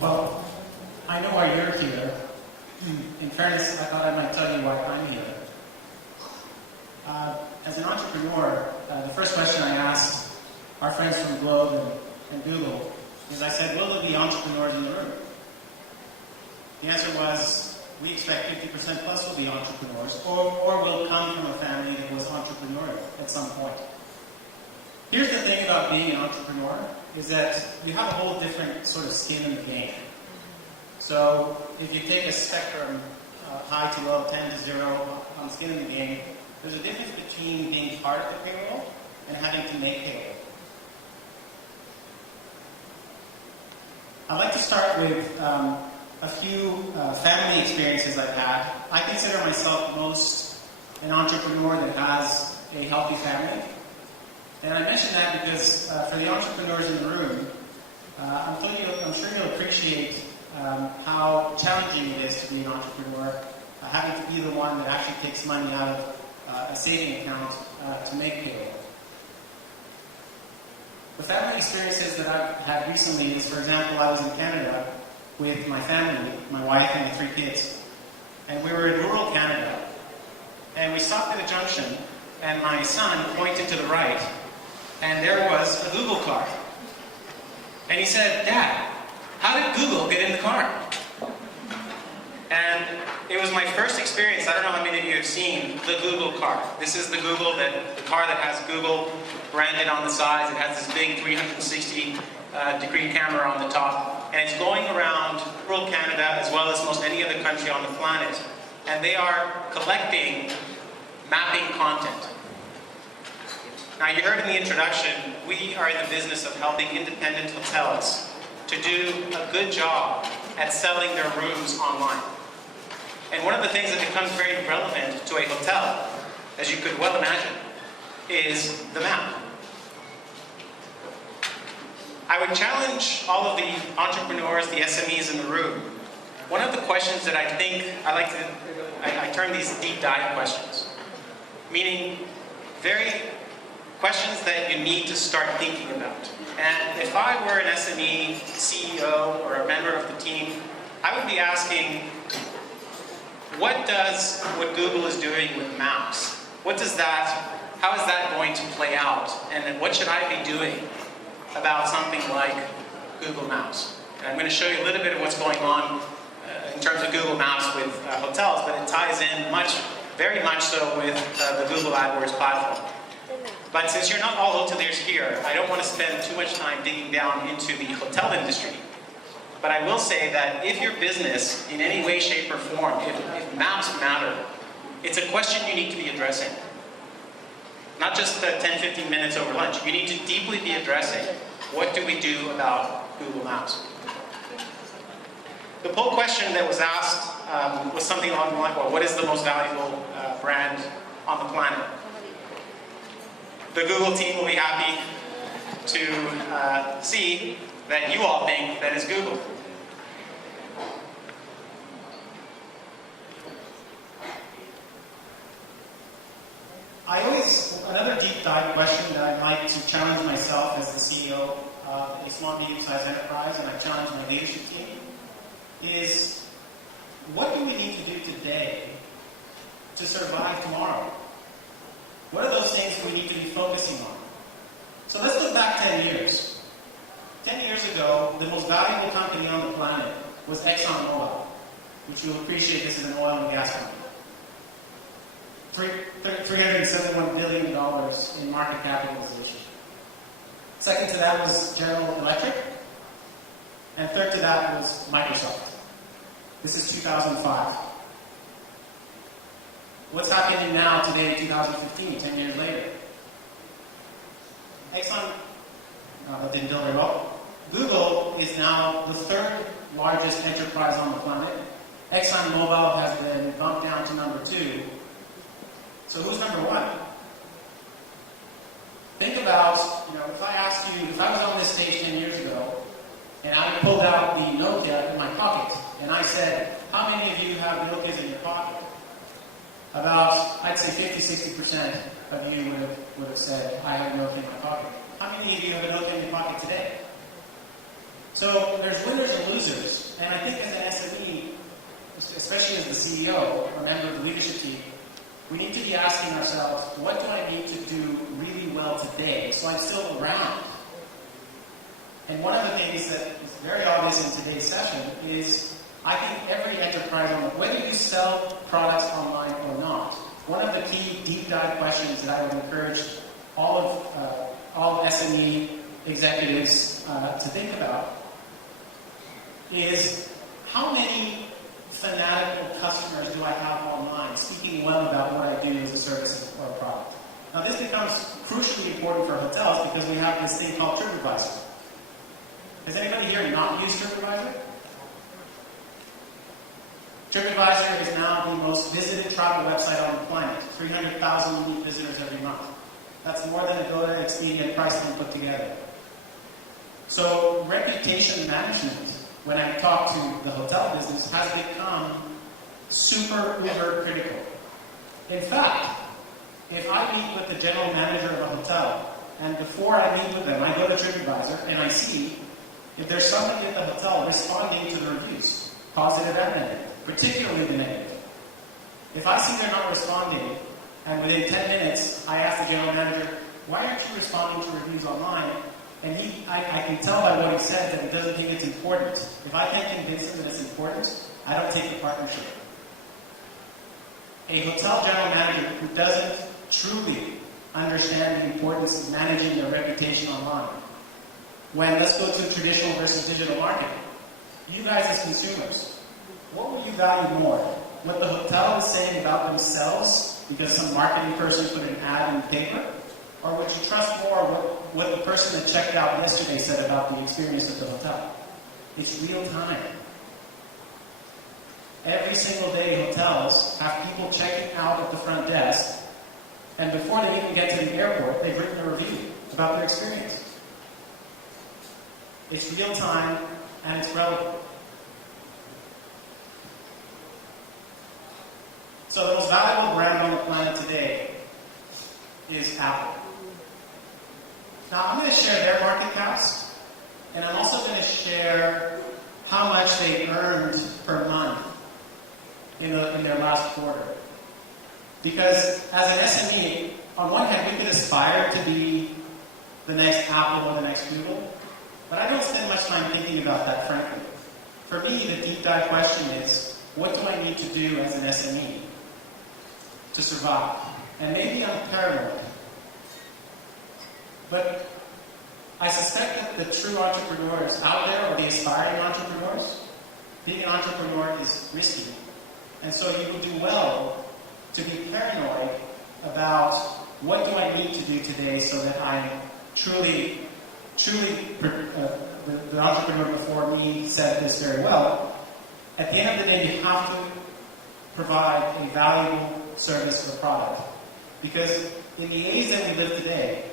Well, I know why you're here. In fairness, I thought I might tell you why I'm here. As an entrepreneur, the first question I asked our friends from Globe and Google is I said, will there be entrepreneurs in the room? The answer was, we expect 50% plus will be entrepreneurs, or will come from a family that was entrepreneurial at some point. Here's the thing about being an entrepreneur, is that you have a whole different sort of skin in the game. So if you take a spectrum, high to low, 10 to 0, on skin in the game, there's a difference between being part of the payroll and having to make payroll. I'd like to start with a few family experiences I've had. I consider myself most an entrepreneur that has a healthy family. And I mention that because for the entrepreneurs in the room, I'm sure you'll appreciate how challenging it is to be an entrepreneur, having to be the one that actually takes money out of a saving account to make payroll. The family experiences that I've had recently is, for example, I was in Canada with my family, my wife and the 3 kids, and we were in rural Canada, and we stopped at a junction, and my son pointed to the right, and there was a Google car. And he said, "Dad, how did Google get in the car?" And it was my first experience. I don't know how many of you have seen the Google car. This is the car that has Google branded on the sides. It has this big 360-degree camera on the top. And it's going around rural Canada as well as most any other country on the planet. And they are collecting mapping content. Now, you heard in the introduction, we are in the business of helping independent hotels to do a good job at selling their rooms online. And one of the things that becomes very relevant to a hotel, as you could well imagine, is the map. I would challenge all of the entrepreneurs, the SMEs in the room. One of the questions that I think I term these deep dive questions, meaning very questions that you need to start thinking about. And if I were an SME, CEO, or a member of the team, I would be asking, what Google is doing with maps? How is that going to play out? And then what should I be doing about something like Google Maps? And I'm going to show you a little bit of what's going on in terms of Google Maps with hotels, but it ties in very much so with the Google AdWords platform. But since you're not all hoteliers here, I don't want to spend too much time digging down into the hotel industry. But I will say that if your business, in any way, shape, or form, if maps matter, it's a question you need to be addressing. Not just 10, 15 minutes over lunch. You need to deeply be addressing, what do we do about Google Maps? The poll question that was asked was something along the line, well, what is the most valuable brand on the planet? The Google team will be happy to see that you all think that is Google. Another deep dive question that I'd like to challenge myself as the CEO of a small, medium-sized enterprise, and I challenge my leadership team, is what do we need to do today to survive tomorrow? What are those things we need to be focusing on? So let's look back 10 years. 10 years ago, the most valuable company on the planet was ExxonMobil, which you'll appreciate this is an oil and gas company. $371 billion in market capitalization. Second to that was General Electric, and third to that was Microsoft. This is 2005. What's happening now, today, in 2015, 10 years later? Exxon, that didn't do very well. Google is now the third largest enterprise on the planet. ExxonMobil has been bumped down to number 2. So who's number 1? Think about, if I asked you, if I was on this stage 10 years ago, and I pulled out the Nokia in my pocket, and I said, how many of you have Nokias in your pocket? About, I'd say 50-60% of you would have said, I have a Nokia in my pocket. How many of you have a Nokia in your pocket today? So there's winners and losers, and I think as an SME, especially as the CEO or member of the leadership team, we need to be asking ourselves, what do I need to do really well today so I'm still around? And one of the things that is very obvious in today's session is I think every enterprise, whether you sell products online or not, one of the key deep dive questions that I would encourage all SME executives to think about is how many fanatical customers do I have online speaking well about what I do as a service or a product? Now this becomes crucially important for hotels because we have this thing called TripAdvisor. Has anybody here not used TripAdvisor? TripAdvisor is now the most visited travel website on the planet. 300,000 unique visitors every month. That's more than Agoda, Expedia, and Priceline put together. So reputation management, when I talk to the hotel business, has become super uber critical. In fact, if I meet with the general manager of a hotel, and before I meet with them, I go to TripAdvisor and I see if there's somebody at the hotel responding to the reviews, positive and negative, particularly the negative. If I see they're not responding, and within 10 minutes, I ask the general manager, why aren't you responding to reviews online? And I can tell by what he said that he doesn't think it's important. If I can't convince him that it's important, I don't take the partnership. A hotel general manager who doesn't truly understand the importance of managing their reputation online. When, let's go to traditional versus digital marketing. You guys as consumers, what would you value more? What the hotel is saying about themselves because some marketing person put an ad in the paper? Or would you trust more what the person that checked out yesterday said about the experience of the hotel? It's real time. Every single day, hotels have people checking out at the front desk, and before they even get to the airport, they've written a review about their experience. It's real time, and it's relevant. So the most valuable brand on the planet today is Apple. Now, I'm going to share their market caps, and I'm also going to share how much they earned per month in their last quarter. Because as an SME, on one hand, we can aspire to be the next Apple or the next Google, but I don't spend much time thinking about that, frankly. For me, the deep dive question is, what do I need to do as an SME to survive? And maybe I'm paranoid. But I suspect that the true entrepreneurs out there, or the aspiring entrepreneurs, being an entrepreneur is risky. And so you will do well to be paranoid about what do I need to do today so that I'm truly, the entrepreneur before me said this very well. At the end of the day, you have to provide a valuable service or product. Because in the age that we live today,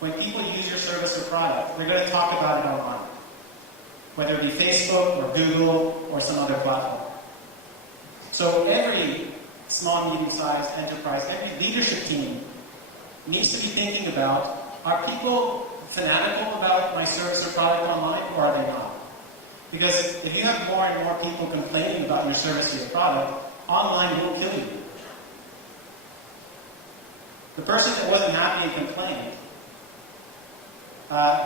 when people use your service or product, they're going to talk about it online. Whether it be Facebook or Google or some other platform. So every small, medium-sized enterprise, every leadership team needs to be thinking about, are people fanatical about my service or product online, or are they not? Because if you have more and more people complaining about your service or your product, online will kill you. The person that wasn't happy and complained,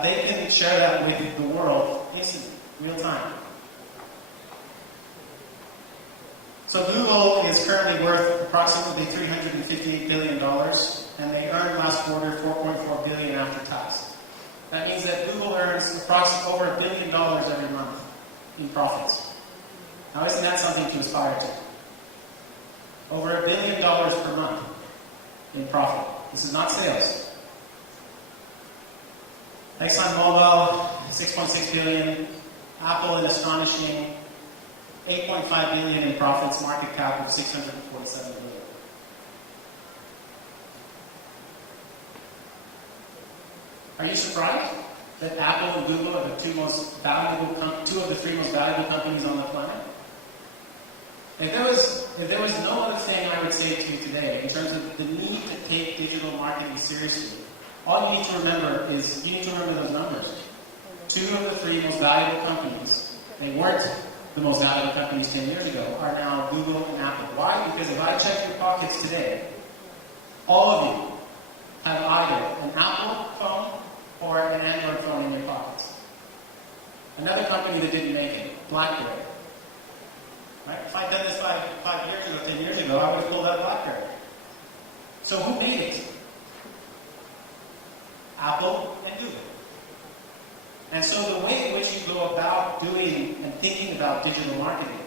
they can share that with the world instantly, real time. So Google is currently worth approximately $358 billion, and they earned last quarter $4.4 billion after tax. That means that Google earns approximately over $1 billion every month in profits. Now, isn't that something to aspire to? Over $1 billion per month in profit. This is not sales. ExxonMobil, $6.6 billion. Apple, an astonishing $8.5 billion in profits, market cap of $647 billion. Are you surprised that Apple and Google are the two of the three most valuable companies on the planet? If there was no other thing I would say to you today in terms of the need to take digital marketing seriously, all you need to remember is you need to remember those numbers. two of the three most valuable companies, they weren't the most valuable companies 10 years ago, are now Google and Apple. Why? Because if I check your pockets today, all of you have either an Apple phone or an Android phone in your pockets. Another company that didn't make it, BlackBerry. Right? If I'd done this 5 years ago, 10 years ago, I would have pulled out BlackBerry. So who made it? Apple and Google. And so the way in which you go about doing and thinking about digital marketing,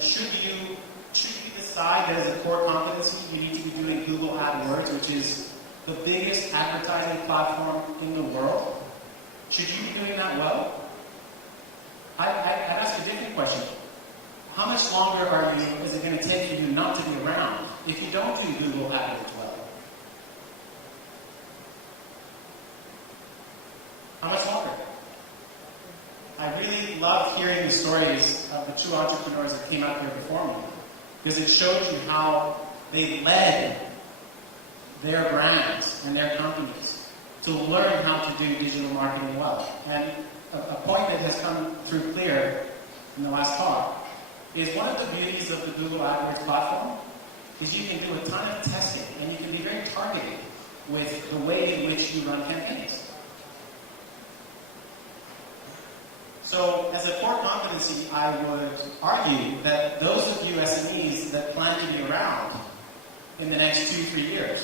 should you decide that as a core competency you need to be doing Google AdWords, which is the biggest advertising platform in the world? Should you be doing that well? I'd ask a different question. How much longer is it going to take for you not to be around if you don't do Google AdWords well? How much longer? I really loved hearing the stories of the two entrepreneurs that came out there before me, because it shows you how they led their brands and their companies to learn how to do digital marketing well. And a point that has come through clear in the last talk is one of the beauties of the Google AdWords platform is you can do a ton of testing and you can be very targeted with the way in which you run campaigns. So, as a core competency, I would argue that those of you SMEs that plan to be around in the next 2-3 years,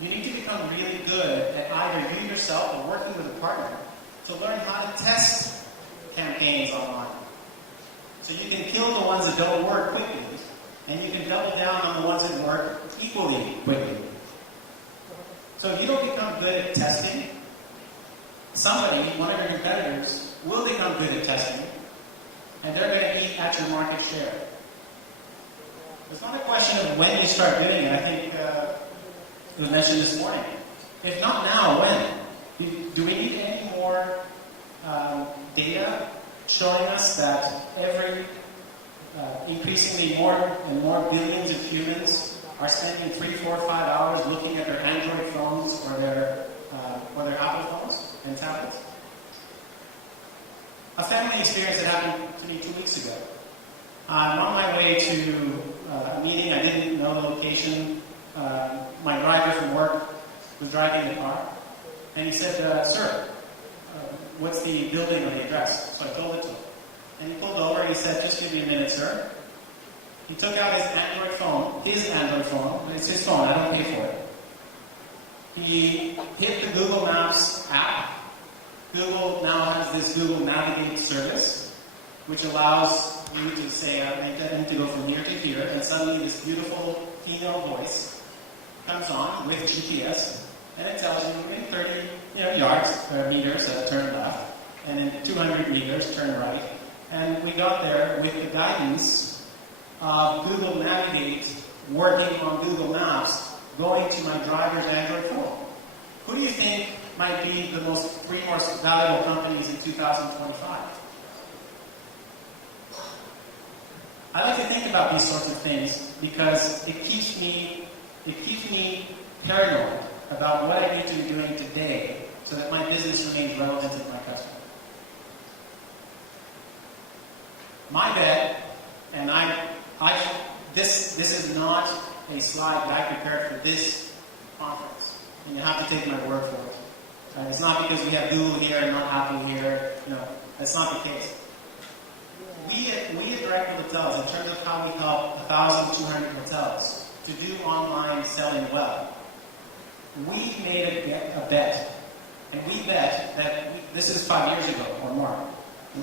you need to become really good at either you yourself or working with a partner to learn how to test campaigns online. So you can kill the ones that don't work quickly, and you can double down on the ones that work equally quickly. So if you don't become good at testing, somebody, one of your competitors, will become good at testing, and they're going to eat at your market share. It's not a question of when you start doing it. I think it was mentioned this morning. If not now, when? Do we need any more data showing us that every increasingly more and more billions of humans are spending 3, 4, 5 hours looking at their Android phones or their Apple phones and tablets? A family experience that happened to me 2 weeks ago. I'm on my way to a meeting. I didn't know the location. My driver from work was driving the car, and he said, "Sir, what's the building or the address?" So I told it to him. And he pulled over and he said, "Just give me a minute, sir." He took out his Android phone. It's his phone, I don't pay for it. He hit the Google Maps app. Google now has this Google Navigate service, which allows you to say, I need to go from here to here, and suddenly this beautiful female voice comes on with GPS, and it tells you in 30 yards, meters, turn left, and in 200 meters, turn right. And we got there with the guidance of Google Navigate working on Google Maps, going to my driver's Android phone. Who do you think might be the three most valuable companies in 2025? I like to think about these sorts of things because it keeps me paranoid about what I need to be doing today so that my business remains relevant to my customer. My bet, and this is not a slide that I prepared for this conference, and you have to take my word for it. It's not because we have Google here and not Apple here. No, that's not the case. We at DirectwithHotels, in terms of how we help 1,200 hotels to do online selling well, we made a bet. And we bet that, this is 5 years ago or more,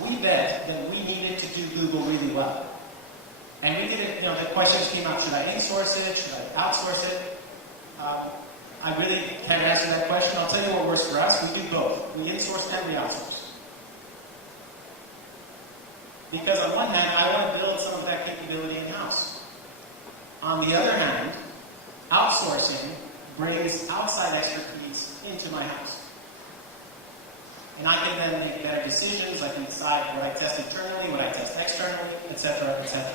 we bet that we needed to do Google really well. And we did it, the questions came up, should I insource it? Should I outsource it? I really can't answer that question. I'll tell you what works for us. We do both. We insource and we outsource. Because on one hand, I want to build some of that capability in-house. On the other hand, outsourcing brings outside expertise into my house. And I can then make better decisions. I can decide what I test internally, what I test externally, etc., etc.